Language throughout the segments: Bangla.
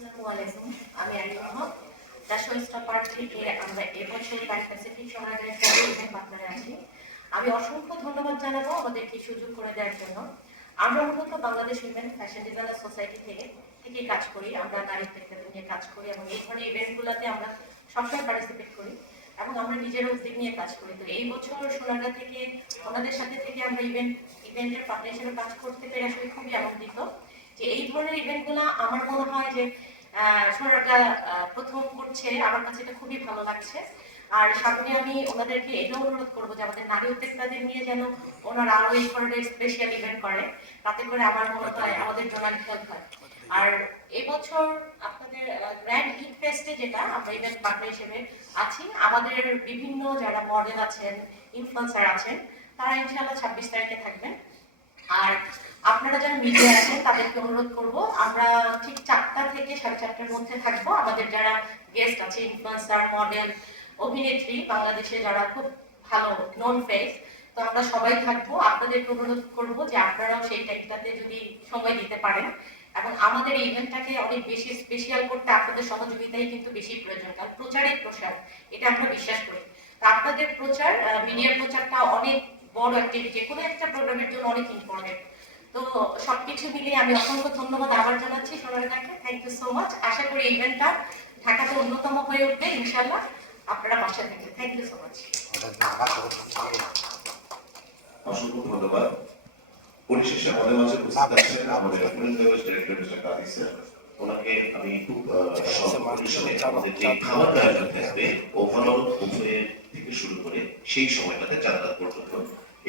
আসসালামু আলাইকুম, আমি হক ন্যাশনাল পার্ক থেকে আমরা এবছর প্যান প্যাসিফিক পরে ইভেন্ট পার্টনারে আছি। আমি অসংখ্য ধন্যবাদ জানাব আমাদেরকে সুযোগ করে দেওয়ার জন্য। আমরা মূলত Bangladesh women fashion designer society থেকে থেকে কাজ করি। আমরা নারী উদ্যোক্তাদের নিয়ে কাজ করি এবং এই ধরনের ইভেন্টগুলোতে আমরা সবসময় পার্টিসিপেট করি এবং আমরা নিজেরা উদ্যোগ নিয়ে কাজ করি। তো এই বছর সোনারগা থেকে, ওনাদের সাথে থেকে আমরা ইভেন্ট ইভেন্টের পার্টনার হিসেবে কাজ করতে পেরে আসলে খুবই আনন্দিত যে এই ধরনের ইভেন্টগুলো আমার মনে হয় যে সোনারগা প্রথম করছে। আমার কাছে এটা খুবই ভালো লাগছে। আর সামনে আমি ওনাদেরকে এটা অনুরোধ করব যে আমাদের নারী উদ্যোক্তাদের নিয়ে যেন ওনারা আরও এই ধরনের স্পেশাল ইভেন্ট করে। তাতে করে আমার মনে হয় আমাদের জন্য হেল্প হয়। আর এবছর আপনাদের গ্র্যান্ড ইট ফেস্টে যেটা, আমরা ইভেন্ট পার্টনার হিসেবে আছি। আমাদের বিভিন্ন যারা মডেল আছেন ইনফ্লুয়েন্সার আছেন, তারা ইনশাআল্লাহ ছাব্বিশ তারিখে থাকবেন। আর আপনারা যারা মিডিয়া আছেন, তাদেরকে অনুরোধ করব, আমরা ঠিক চারটা থেকে সাড়ে চারটার মধ্যে থাকব। আমাদের যারা গেস্ট আছে ইনফ্লুয়েন্সার মডেল অভিনেত্রী, বাংলাদেশে যারা খুব ভালো নন ফেস তো আমরা সবাই থাকব। আপনাদেরকে অনুরোধ করব যে আপনারাও সেই টাইমটাতে যদি সময় দিতে পারেন। এবং আমাদের এই ইভেন্টটাকে অনেক বেশি স্পেশাল করতে আপনাদের সহযোগিতাই কিন্তু বেশি প্রয়োজন, কারণ প্রচারের প্রসার, এটা আমরা বিশ্বাস করি। তা আপনাদের প্রচার মিডিয়ার প্রচারটা অনেক বড় অ্যাক্টিভিটি যে কোনো একটা প্রোগ্রামের জন্য অনেক ইম্পর্টেন্ট তো সবকিছু মিলিয়ে আমি অসংখ্য ধন্যবাদ আবার জানাচ্ছি থ্যাংক ইউ সো মাচ আশা করি ইভেন্টটা ঢাকাতে অন্যতম হয়ে উঠবে ইনশাল্লাহ আপনারা পাশে থাকবেন। থ্যাংক ইউ সো মাচ অসংখ্য ধন্যবাদ। পরিশেষে আমাদের মাঝে উপস্থিত আছেন আমাদের ডিরেক্টর মিস্টার ওনাকে আমি খুব আমাদের যে খাবার থাকবে ওভারঅল থেকে শুরু করে সেই সময়টাতে যাতায়াত পর্যন্ত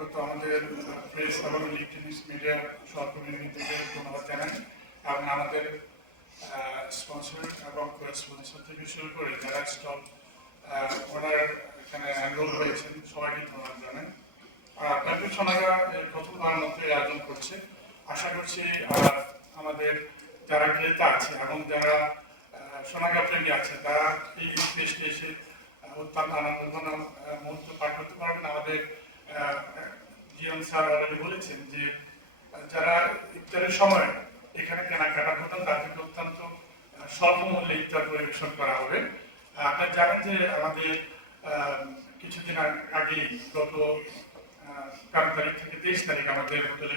অন্তত আমাদের প্রেস এবং ইলেকট্রনিক্স মিডিয়া সহকর্মীদের ধন্যবাদ জানাই। এবং আমাদের স্পন্সর এবং স্পন্সর থেকে শুরু করে যারা স্টল ওনার এখানে অ্যানরোল হয়েছেন, সবাইকে ধন্যবাদ জানাই। আর আপনাদের সোনাগা প্রথমবার মতো আয়োজন করছে। আশা করছি আমাদের যারা ক্রেতা আছে এবং যারা সোনাগা প্রেমী আছে, তারা এই দেশে এসে অত্যন্ত আনন্দঘন মুহূর্ত পাঠ করতে পারবেন। আমাদের আহ, স্যার অলরেডি বলেছেন যে যারা ইফতারের সময় এখানে কেনাকাটা করতেন তাদেরকে অত্যন্ত স্বল্প মূল্যে ইফতার পরিবেশন করা হবে। আপনারা জানেন যে আমাদের কিছুদিন আগ- গত তেরো তারিখ থেকে তেইশ তারিখ আমাদের হোটেলে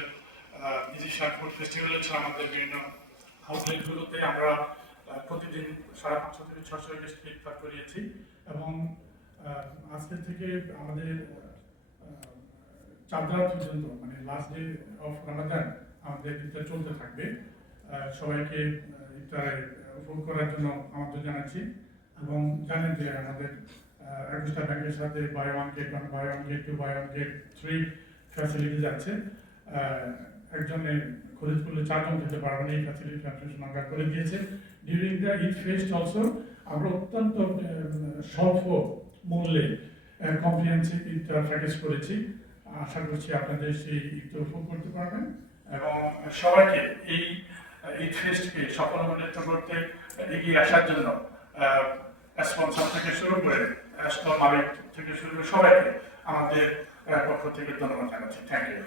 ইজিশিয়ান ফুড ফেস্টিভ্যাল হচ্ছে আমাদের বিভিন্ন আউটলেটগুলোতে আমরা প্রতিদিন সাড়ে পাঁচশো থেকে ছশো গেস্টকে ইফতার করিয়েছি। এবং আজকের থেকে আমাদের চাঁদরা পর্যন্ত মানে লাস্ট ডে অফ রামাদান আমাদের ইফতার চলতে থাকবে। সবাইকে ইফতারে উপভোগ করার জন্য আমাদের জানাচ্ছি। এবং জানেন যে আমাদের একুশটা ব্যাংকের সাথে buy one get one buy one get two buy one get three facilities আছে আহ, একজনে খরিদ করলে চারজন খেতে পারবেন এই ফ্যাসিলিটি আপনি সঙ্গে করে দিয়েছে। During the eat fest also আমরা অত্যন্ত স্বল্প মূল্যে কম্প্রিহেন্সিভ ইফতার প্যাকেজ করেছি। আশা করছি আপনাদের সেই ঈদটা উপভোগ করতে পারবেন এবং সবাইকে এই ঈদ ফেস্টকে সফলমণ্ডিত করতে এগিয়ে আসার জন্য স্পন্সর থেকে শুরু করে স্টল মালিক থেকে শুরু করে সবাইকে আমাদের পক্ষ থেকে ধন্যবাদ জানাচ্ছি। Thank you